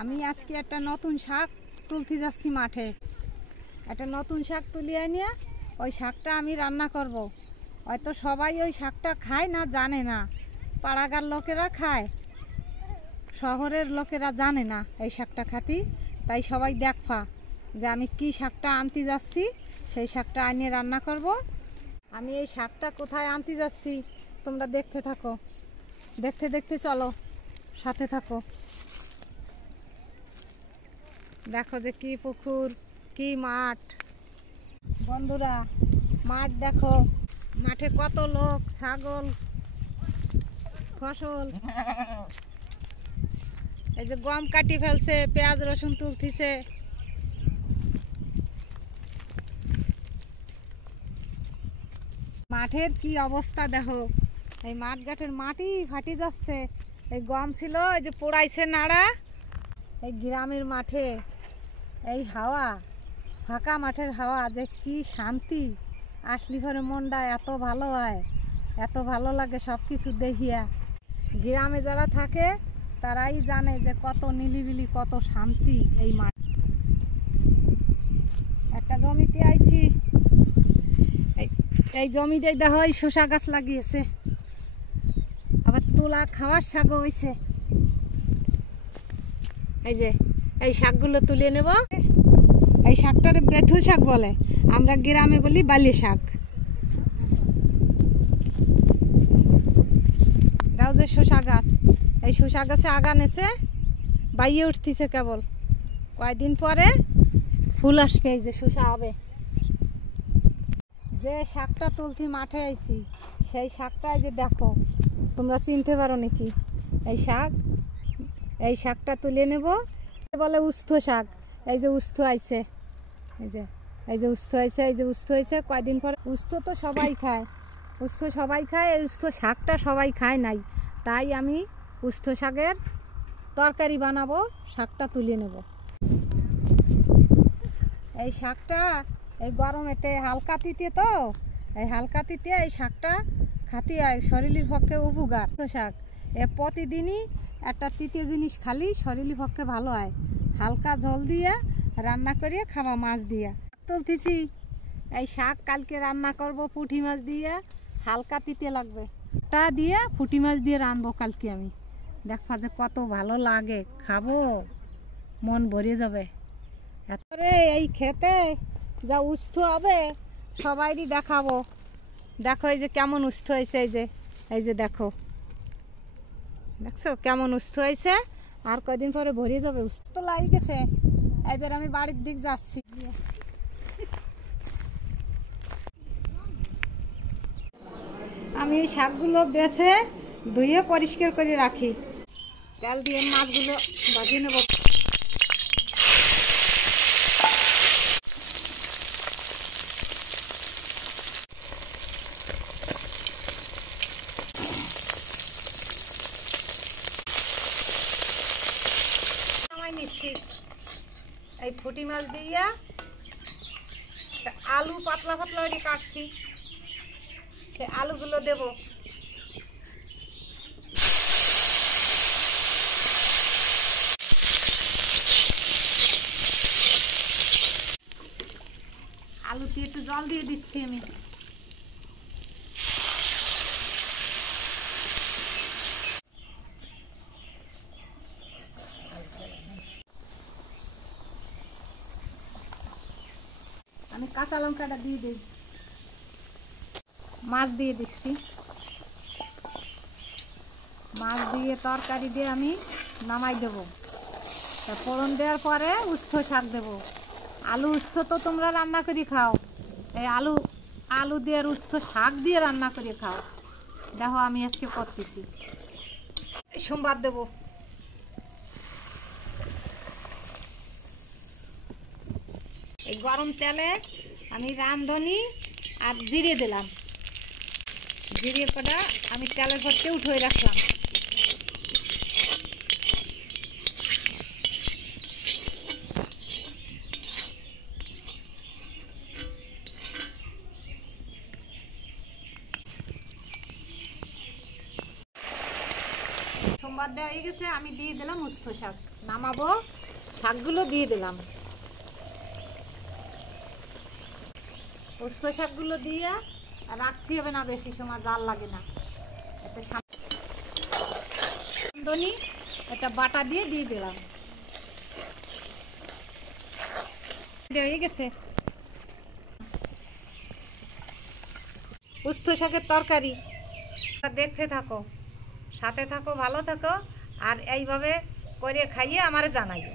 আমি আজকে একটা নতুন শাক তুলতে যাচ্ছি মাঠে। একটা নতুন শাক তুলিয়ে নিয়ে ওই শাকটা আমি রান্না করব। হয়তো সবাই ওই শাকটা খায় না, জানে না। পাড়াগার লোকেরা খায়, শহরের লোকেরা জানে না এই শাকটা খাতি। তাই সবাই দেখবা যে আমি কি শাকটা আনতে যাচ্ছি, সেই শাকটা আনিয়ে রান্না করব। আমি এই শাকটা কোথায় আনতে যাচ্ছি তোমরা দেখতে থাকো, দেখতে দেখতে চলো, সাথে থাকো। দেখো যে কি পুকুর, কি মাঠ। বন্ধুরা, মাঠ দেখো, মাঠে কত লোক, ছাগল, ফসল। এই যে গম কাটি ফেলছে, পেঁয়াজ রসুন তুলতেছে। মাঠের কি অবস্থা দেখো, এই মাঠ ঘাটের মাটি ফাটি যাচ্ছে। এই গম ছিল, এই যে পোড়াইছে নাড়া। এই গ্রামের মাঠে এই হাওয়া, ফাঁকা মাঠের হাওয়া যে কি শান্তি। আসলি পরে মনটা এত ভালো হয়, এত ভালো লাগে সব কিছু দেখিয়া। গ্রামে যারা থাকে তারাই জানে যে কত নিলিবিলি, কত শান্তি এই মাঠ। একটা জমিতে আইছি, এই জমিটাই দেখো এই শসা গাছ লাগিয়েছে, আবার তোলা খাওয়ার শাকও হয়েছে। এই যে এই শাকগুলো তুলে নেব। এই শাকটার বেথু শাক বলে, আমরা গ্রামে বলি বালি শাক। এটাও যে শসা গাছ, এই শসা গাছে আগান এসে বাইয়ে উঠতেছে কেবল। কয়েকদিন পরে ফুল আসবে, এই যে শসা হবে। যে শাকটা তুলতে মাঠে আইছি, সেই শাকটা যে দেখো, তোমরা চিনতে পারো নাকি? এই শাকটা তুলে নেব, বলে উস্থ শাক। এই যে উস্থ আইছে, এই যে উস্থ আইছে, এই যে উস্থ হয়েছে। কয়দিন পরে উস্থ তো সবাই খায়, উস্থ সবাই খায়, এই উস্থ শাকটা সবাই খায় নাই। তাই আমি উস্থ শাকের তরকারি বানাবো, শাকটা তুলে নেব। এই শাকটা এই গরমেতে হালকা তিতে, তো এই হালকা তিতে এই শাকটা খাতি হয়, শরীরের পক্ষে উপকার। শাক এ প্রতিদিনই একটা তিতে জিনিস খালি শরীরের পক্ষে ভালো হয়। হালকা ঝোল দিয়ে রান্না করিয়ে খাওয়া, মাছ দিয়ে তুলতেছি। এই শাক কালকে রান্না করব পুঁটি মাছ দিয়ে, হালকা তিতে লাগবে। তা দিয়ে পুঁটি মাছ দিয়ে রানবো কালকে আমি। দেখবা যে কত ভালো লাগে, খাবো মন ভরে যাবে। এরপরে এই খেতে যা উস্থ হবে সবাইরই দেখাবো। দেখো এই যে কেমন উস্থ হয়েছে, এই যে দেখো, দেখছো কেমন উস্থ হয়েছে। আর কয়দিন পরে ভরে যাবে, উস্থ তো লাগে গেছে। এবার আমি বাড়ির দিক যাচ্ছি। আমি এই শাকগুলো বেছে ধুয়ে পরিষ্কার করে রাখি। তেল দিয়ে মাছগুলো ভাজিয়ে নেব। এই পুঁটি মাছ দিয়ে আলু পাতলা পাতলা করে কাটছি, সেই আলুগুলো দেব। আলুতে একটু জল দিয়ে দিচ্ছি আমি। আমি কাঁচা লঙ্কাটা দিয়ে দিই, মাছ দিয়ে দিচ্ছি। মাছ দিয়ে তরকারি দিয়ে আমি নামাই দেব। তা ফোড়ন দেওয়ার পরে উস্থ শাক দেব। আলু উস্থ তো তোমরা রান্না করে খাও, এই আলু দিয়ে উস্থ শাক দিয়ে রান্না করে খাও। দেখো আমি আজকে করতেছি। সোমবার দেব। এই গরম তেলে আমি রাঁধুনি আর জিরে দিলাম। জিরে কটা আমি তেলের ভরতে উঠে রাখলাম। সোমবার দেওয়া হয়ে গেছে, আমি দিয়ে দিলাম উস্ত শাক। নামাবো, শাকগুলো দিয়ে দিলাম। উস্ত শাকগুলো দিয়ে রাখতে হবে না বেশি সময়, জাল লাগে না। একটা সামদনি একটা বাটা দিয়ে দিলাম। হয়ে গেছে উস্ত শাকের তরকারি। দেখতে থাকো, সাথে থাকো, ভালো থাকো, আর এইভাবে করে খাইয়ে আমারে জানাইও।